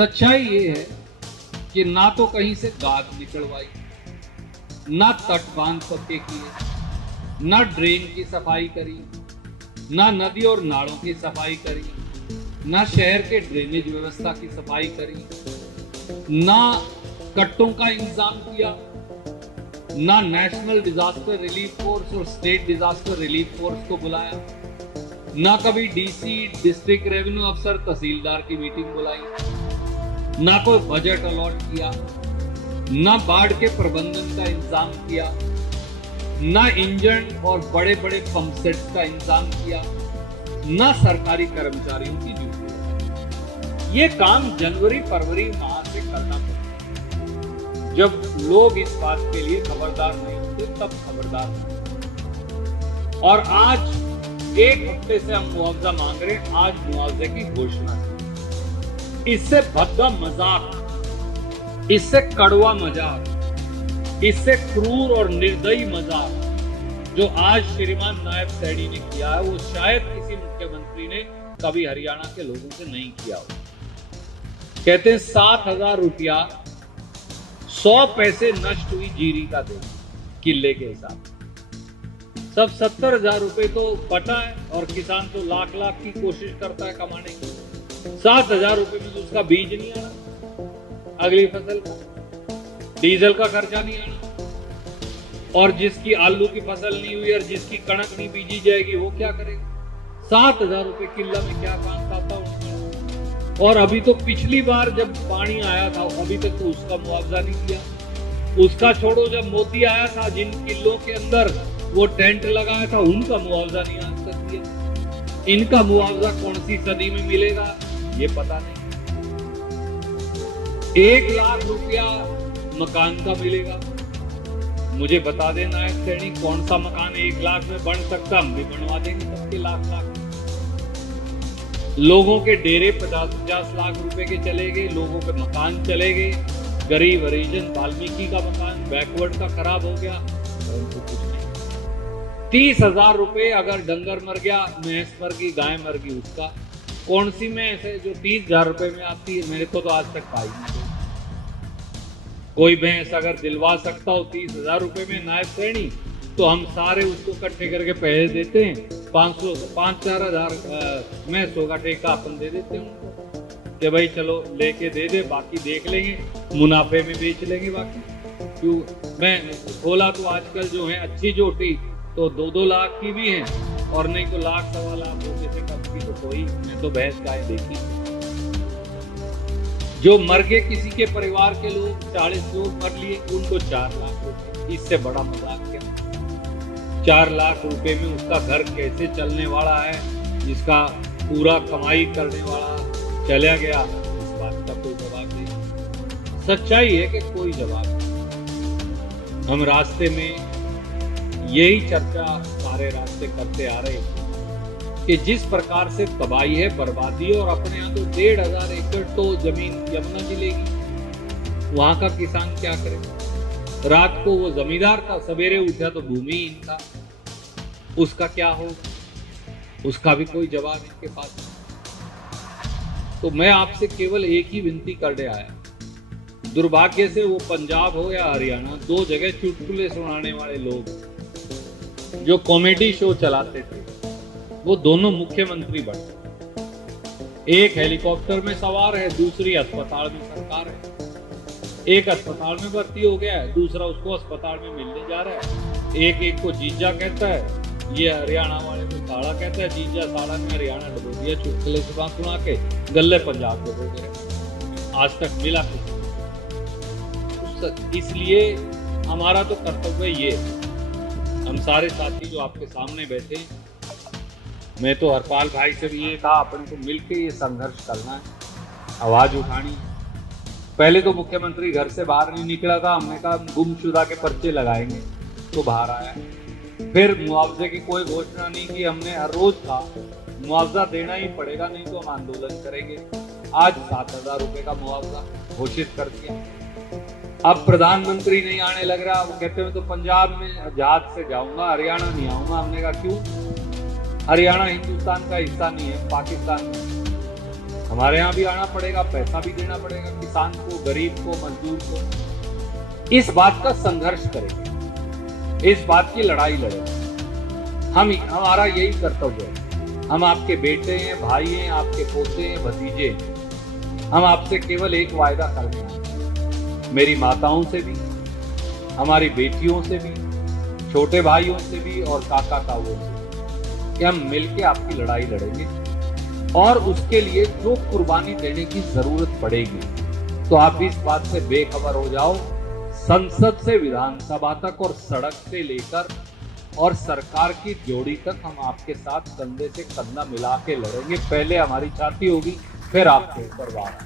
सच्चाई ये है कि ना तो कहीं से गाद निकलवाई, ना तट बांध पक्के किए, ना ड्रेन की सफाई करी, ना नदी और नालों की सफाई करी, ना शहर के ड्रेनेज व्यवस्था की सफाई करी, ना कट्टों का इंतजाम किया, ना नेशनल डिजास्टर रिलीफ फोर्स और स्टेट डिजास्टर रिलीफ फोर्स को बुलाया, ना कभी डीसी, डिस्ट्रिक्ट रेवेन्यू अफसर, तहसीलदार की मीटिंग बुलाई, ना कोई बजट अलॉट किया, ना बाढ़ के प्रबंधन का इंतजाम किया, ना इंजन और बड़े बड़े पंप सेट्स का इंतजाम किया, ना सरकारी कर्मचारियों की ड्यूटी। ये काम जनवरी फरवरी माह से करना पड़ता। जब लोग इस बात के लिए खबरदार नहीं होते तब खबरदार होते। और आज एक हफ्ते से हम मुआवजा मांग रहे हैं, आज मुआवजे की घोषणा है। इससे भद्दा मजाक, इससे कड़वा मजाक, इससे क्रूर और निर्दयी मजाक जो आज श्रीमान नायब सैनी ने किया है, वो शायद किसी मुख्यमंत्री ने कभी हरियाणा के लोगों से नहीं किया हो। कहते हैं 7,000 रुपया 100 पैसे नष्ट हुई जीरी का दे, किले के हिसाब सब 70,000 रुपए तो बटा है, और किसान तो लाख लाख की कोशिश करता है कमाने की। 7,000 रुपए में तो उसका बीज नहीं आना, अगली फसल का डीजल का खर्चा नहीं आना, और जिसकी आलू की फसल नहीं हुई और जिसकी कणक नहीं बीजी जाएगी वो क्या करेगा। 7,000 रुपए किला में क्या काम खाता उसका। और अभी तो पिछली बार जब पानी आया था अभी तक तो उसका मुआवजा नहीं दिया। उसका छोड़ो, जब मोदी आया था जिन किलों के अंदर वो टेंट लगाया था उनका मुआवजा नहीं आज तक दिया। इनका मुआवजा कौन सी सदी में मिलेगा ये पता नहीं। 1 लाख रुपया मकान का मिलेगा। मुझे बता देना है सैनी, कौन सा मकान 1 लाख में बन सकता, हम भी बनवा देंगे सबके लाख लाख। लोगों के डेरे 50-50 लाख रुपए के चले गए, लोगों के मकान चले गए। गरीब हरिजन वाल्मीकि का मकान बैकवर्ड का खराब हो गया, उनको कुछ नहीं। 30,000 रुपए अगर डंगर मर गया, भैंस मर गई, गाय मर गई, उसका कौन सी में ऐसे जो 30,000 रुपए में आती है, मेरे को तो आज तक पाई नहीं। कोई भैंस अगर दिलवा सकता हो 30,000 रुपए में नायब सैनी, तो हम सारे उसको इकट्ठे करके पैसे देते हैं। 5-4 हजार भैंसों का ठेका अपन दे देते हैं कि भाई चलो लेके दे दे, बाकी देख लेंगे, मुनाफे में बेच लेंगे बाकी। क्यों मैं खोला तो आजकल जो है अच्छी जोटी तो 2-2 लाख की भी है, और नहीं तो लाख 1.25 लाख रुपए से कम की तो कोई। मैं तो भैंस गाय देखी जो मर गए, किसी के परिवार के लोग 40 लोग मर लिए, उनको 4 लाख रुपए। इससे बड़ा मजाक क्या। 4 लाख रुपए में उसका घर कैसे चलने वाला है, जिसका पूरा कमाई करने वाला चला गया, इस बात का कोई जवाब नहीं। सच्चाई है कि कोई जवाब नहीं। हम रास्ते में यही चर्चा सारे रास्ते करते आ रहे हैं कि जिस प्रकार से तबाही है, बर्बादी है, और अपने यहाँ तो 1,500 एकड़ तो जमीन यमुना जी लेगी। वहां का किसान क्या करे। रात को वो जमींदार था, सवेरे उठा तो भूमिहीन था, उसका क्या होगा, उसका भी कोई जवाब इनके पास नहीं। तो मैं आपसे केवल एक ही विनती करने आया। दुर्भाग्य से वो पंजाब हो या हरियाणा, 2 जगह चुटकुले सुनाने वाले लोग जो कॉमेडी शो चलाते थे, वो दोनों मुख्यमंत्री बने। एक हेलीकॉप्टर में सवार है, दूसरी अस्पताल में सरकार है। एक अस्पताल में भर्ती हो गया है, दूसरा उसको अस्पताल में मिलने जा रहा है। एक को जीजा कहता है, ये हरियाणा वाले को साड़ा कहता है। जीजा साड़ा में हरियाणा डबो दिया चुटकुले सुना के, गले पंजाब को हो गए। आज तक मिला कुछ। इसलिए हमारा तो कर्तव्य ये है, हम सारे साथी जो आपके सामने बैठे, मैं तो हरपाल भाई से भी ये कहा, अपन को मिलकर ये संघर्ष करना है, आवाज उठानी। पहले तो मुख्यमंत्री घर से बाहर नहीं निकला था, हमने कहा गुमशुदा के पर्चे लगाएंगे, तो बाहर आया। फिर मुआवजे की कोई घोषणा नहीं की हमने, हर रोज कहा मुआवजा देना ही पड़ेगा, नहीं तो हम आंदोलन करेंगे। आज 7,000 रुपए का मुआवजा घोषित कर दिया। अब प्रधानमंत्री नहीं आने लग रहा, वो कहते हैं तो पंजाब में जहाज से जाऊंगा, हरियाणा नहीं आऊंगा। हमने कहा क्यों? हरियाणा हिंदुस्तान का हिस्सा नहीं है, पाकिस्तान में। हमारे यहाँ भी आना पड़ेगा, पैसा भी देना पड़ेगा किसान को, गरीब को, मजदूर को। इस बात का संघर्ष करेंगे, इस बात की लड़ाई लड़ेंगे। हमारा यही कर्तव्य है। हम आपके बेटे हैं, भाई हैं, आपके पोते हैं, भतीजे हैं। हम आपसे केवल एक वायदा करते हैं, मेरी माताओं से भी, हमारी बेटियों से भी, छोटे भाइयों से भी और काका ताऊओं से भी, कि हम मिलके आपकी लड़ाई लड़ेंगे और उसके लिए जो कुर्बानी देने की जरूरत पड़ेगी। तो आप इस बात से बेखबर हो जाओ, संसद से विधानसभा तक और सड़क से लेकर और सरकार की जोड़ी तक हम आपके साथ कंधे से कंधा मिला के लड़ेंगे। पहले हमारी छाती होगी, फिर आपके ऊपर वार।